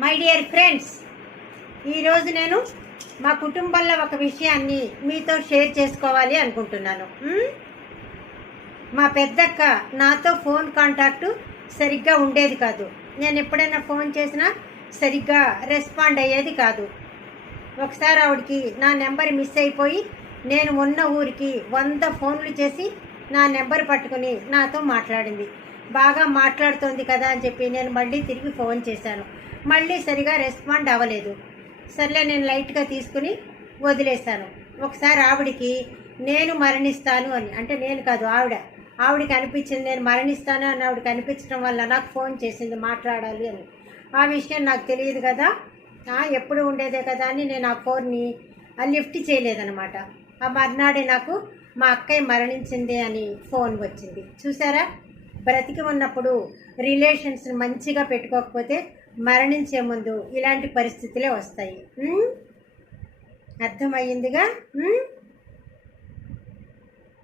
My dear friends ఈరోజు నేను మా కుటుంబంలో ఒక విషయాన్ని మీతో షేర్ చేసుకోవాలి అనుకుంటున్నాను. మా పెద్దక్క నాతో ఫోన్ కాంటాక్ట్ సరిగ్గా ఉండేది కాదు. నేను ఎప్పుడైనా ఫోన్ చేసినా సరిగ్గా రెస్పాండ్ అయ్యేది కాదు. ఒకసారి ఆవిడకి నా నెంబర్ మిస్ అయిపోయి నేను ఉన్న ఊరికి వంద ఫోన్లు చేసి నా నెంబర్ పట్టుకుని నాతో మాట్లాడింది. బాగా మాట్లాడుతోంది కదా అని చెప్పి నేను మళ్ళీ తిరిగి ఫోన్ చేశాను. మళ్ళీ సరిగా రెస్పాండ్ అవ్వలేదు. సర్లే నేను లైట్గా తీసుకుని వదిలేశాను. ఒకసారి ఆవిడికి నేను మరణిస్తాను అని అంటే నేను కాదు ఆవిడ. ఆవిడకి అనిపించింది నేను మరణిస్తాను అని ఆవిడకి అనిపించడం వల్ల నాకు ఫోన్ చేసింది మాట్లాడాలి అని. ఆ విషయం నాకు తెలియదు కదా. ఎప్పుడు ఉండేదే కదా అని నేను ఆ ఫోన్ని లిఫ్ట్ చేయలేదనమాట ఆ మర్నాడే నాకు మా అక్కయ్య మరణించింది అని ఫోన్ వచ్చింది. చూసారా? బ్రతికి ఉన్నప్పుడు రిలేషన్స్ మంచిగా పెట్టుకోకపోతే మరణించే ముందు ఇలాంటి పరిస్థితులే వస్తాయి. అర్థమయ్యిందిగా?